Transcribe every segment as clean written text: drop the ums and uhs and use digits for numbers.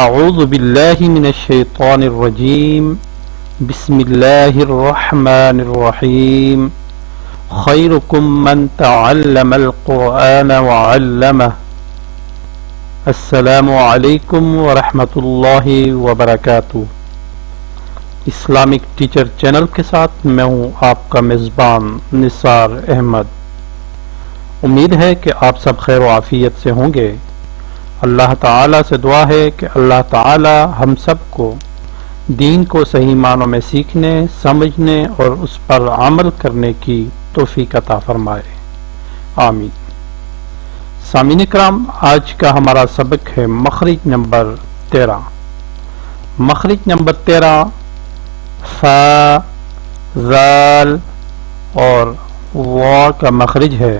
اعوذ باللہ من الشیطان الرجیم بسم اللہ الرحمن الرحیم خیرکم من تعلم القرآن وعلمہ السلام علیکم ورحمۃ اللہ وبرکاتہ۔ اسلامک ٹیچر چینل کے ساتھ میں ہوں آپ کا میزبان نثار احمد۔ امید ہے کہ آپ سب خیر و عافیت سے ہوں گے۔ اللہ تعالیٰ سے دعا ہے کہ اللہ تعالیٰ ہم سب کو دین کو صحیح معنوں میں سیکھنے، سمجھنے اور اس پر عمل کرنے کی توفیق عطا فرمائے، آمین۔ سامعین اکرام، آج کا ہمارا سبق ہے مخرج نمبر 13۔ مخرج نمبر 13 فا، ذال اور وا کا مخرج ہے۔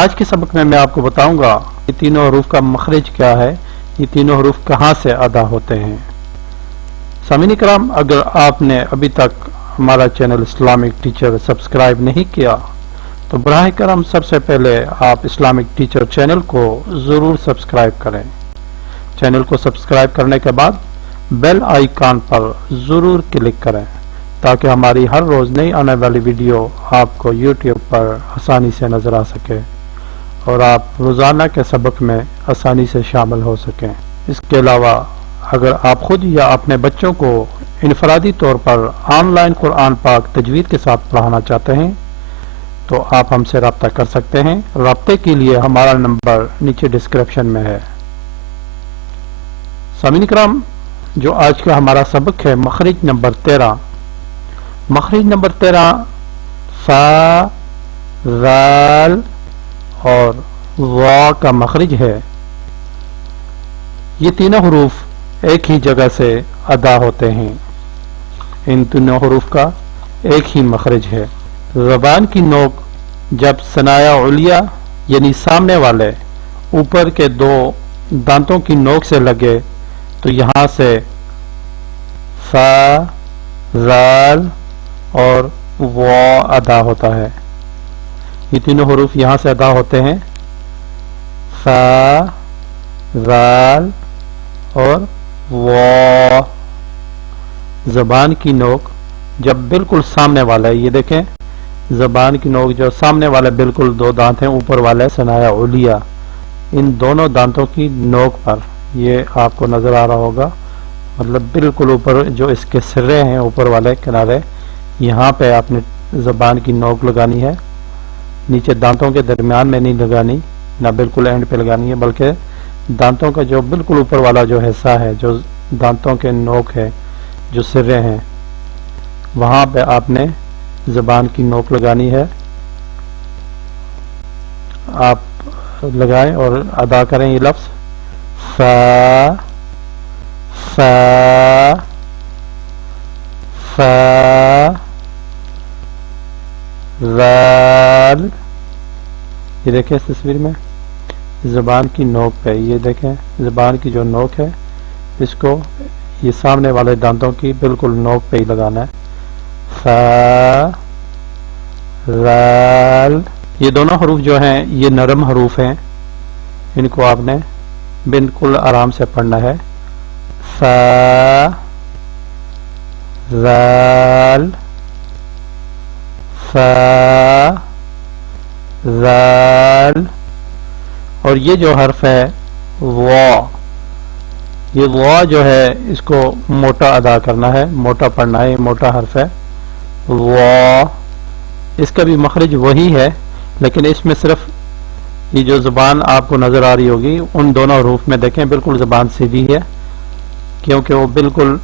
آج کے سبق میں آپ کو بتاؤں گا یہ تینوں حروف کا مخرج کیا ہے، یہ تینوں حروف کہاں سے ادا ہوتے ہیں۔ سامعین کرام، اگر آپ نے ابھی تک ہمارا چینل اسلامک ٹیچر سبسکرائب نہیں کیا تو براہ کرم سب سے پہلے آپ اسلامک ٹیچر چینل کو ضرور سبسکرائب کریں۔ چینل کو سبسکرائب کرنے کے بعد بیل آئیکن پر ضرور کلک کریں تاکہ ہماری ہر روز نئی آنے والی ویڈیو آپ کو یوٹیوب پر آسانی سے نظر آ سکے اور آپ روزانہ کے سبق میں آسانی سے شامل ہو سکیں۔ اس کے علاوہ اگر آپ خود یا اپنے بچوں کو انفرادی طور پر آن لائن قرآن پاک تجوید کے ساتھ پڑھانا چاہتے ہیں تو آپ ہم سے رابطہ کر سکتے ہیں۔ رابطے کے لیے ہمارا نمبر نیچے ڈسکرپشن میں ہے۔ سامعین کرام، جو آج کا ہمارا سبق ہے مخرج نمبر 13۔ مخرج نمبر 13 فا، ذال اور وا کا مخرج ہے۔ یہ تینوں حروف ایک ہی جگہ سے ادا ہوتے ہیں۔ ان تینوں حروف کا ایک ہی مخرج ہے۔ زبان کی نوک جب ثنایا علیہ یعنی سامنے والے اوپر کے دو دانتوں کی نوک سے لگے تو یہاں سے فا، ذال اور وا ادا ہوتا ہے۔ یہ تینوں حروف یہاں سے ادا ہوتے ہیں، فا، ذال اور وا۔ زبان کی نوک جب بالکل سامنے والا ہے، یہ دیکھیں زبان کی نوک جو سامنے والے بالکل دو دانت ہیں اوپر والے ثنایا علیہ، ان دونوں دانتوں کی نوک پر یہ آپ کو نظر آ رہا ہوگا، مطلب بالکل اوپر جو اس کے سرے ہیں اوپر والے کنارے، یہاں پہ آپ نے زبان کی نوک لگانی ہے۔ نیچے دانتوں کے درمیان میں نہیں لگانی، نہ بالکل اینڈ پہ لگانی ہے، بلکہ دانتوں کا جو بالکل اوپر والا جو حصہ ہے، جو دانتوں کے نوک ہے، جو سرے ہیں، وہاں پہ آپ نے زبان کی نوک لگانی ہے۔ آپ لگائیں اور ادا کریں یہ لفظ فا، فا، فا، ذال۔ یہ دیکھیں اس تصویر میں زبان کی نوک پہ، یہ دیکھیں زبان کی جو نوک ہے اس کو یہ سامنے والے دانتوں کی بالکل نوک پہ ہی لگانا ہے۔ فا، ذال۔ یہ دونوں حروف جو ہیں یہ نرم حروف ہیں، ان کو آپ نے بالکل آرام سے پڑھنا ہے۔ فا، ذال، فا، ذال۔ اور یہ جو حرف ہے وا، یہ وا جو ہے اس کو موٹا ادا کرنا ہے، موٹا پڑھنا ہے، یہ موٹا حرف ہے وا۔ اس کا بھی مخرج وہی ہے، لیکن اس میں صرف یہ جو زبان آپ کو نظر آ رہی ہوگی ان دونوں حروف میں دیکھیں بالکل زبان سیدھی ہے، کیونکہ وہ بالکل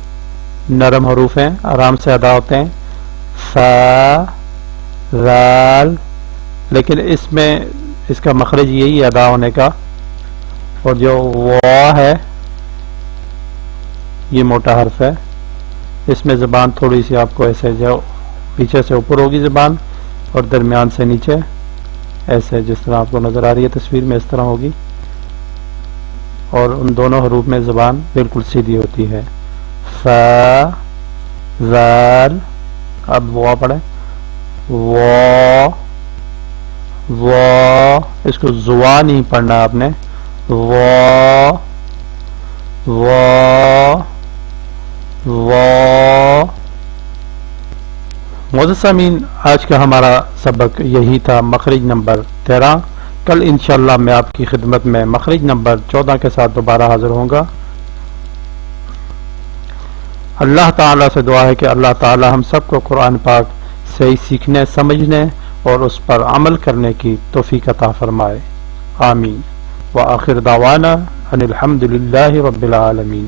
نرم حروف ہیں، آرام سے ادا ہوتے ہیں۔ فا، ذال، لیکن اس میں اس کا مخرج یہی ادا ہونے کا، اور جو وا ہے یہ موٹا حرف ہے، اس میں زبان تھوڑی سی آپ کو ایسے جو پیچھے سے اوپر ہوگی زبان اور درمیان سے نیچے ایسے، جس طرح آپ کو نظر آ رہی ہے تصویر میں اس طرح ہوگی، اور ان دونوں حروف میں زبان بالکل سیدھی ہوتی ہے۔ فا، ذال، اب وا پڑھیں، وا، وا، اس کو زوا نہیں پڑھنا آپ نے، وا، وا وا معزز سامعین، آج کا ہمارا سبق یہی تھا، مخرج نمبر 13۔ کل انشاءاللہ میں آپ کی خدمت میں مخرج نمبر 14 کے ساتھ دوبارہ حاضر ہوں گا۔ اللہ تعالیٰ سے دعا ہے کہ اللہ تعالیٰ ہم سب کو قرآن پاک صحیح سیکھنے، سمجھنے اور اس پر عمل کرنے کی توفیق عطا فرمائے، آمین۔ وآخر دعوانا ان الحمد للہ رب العالمین۔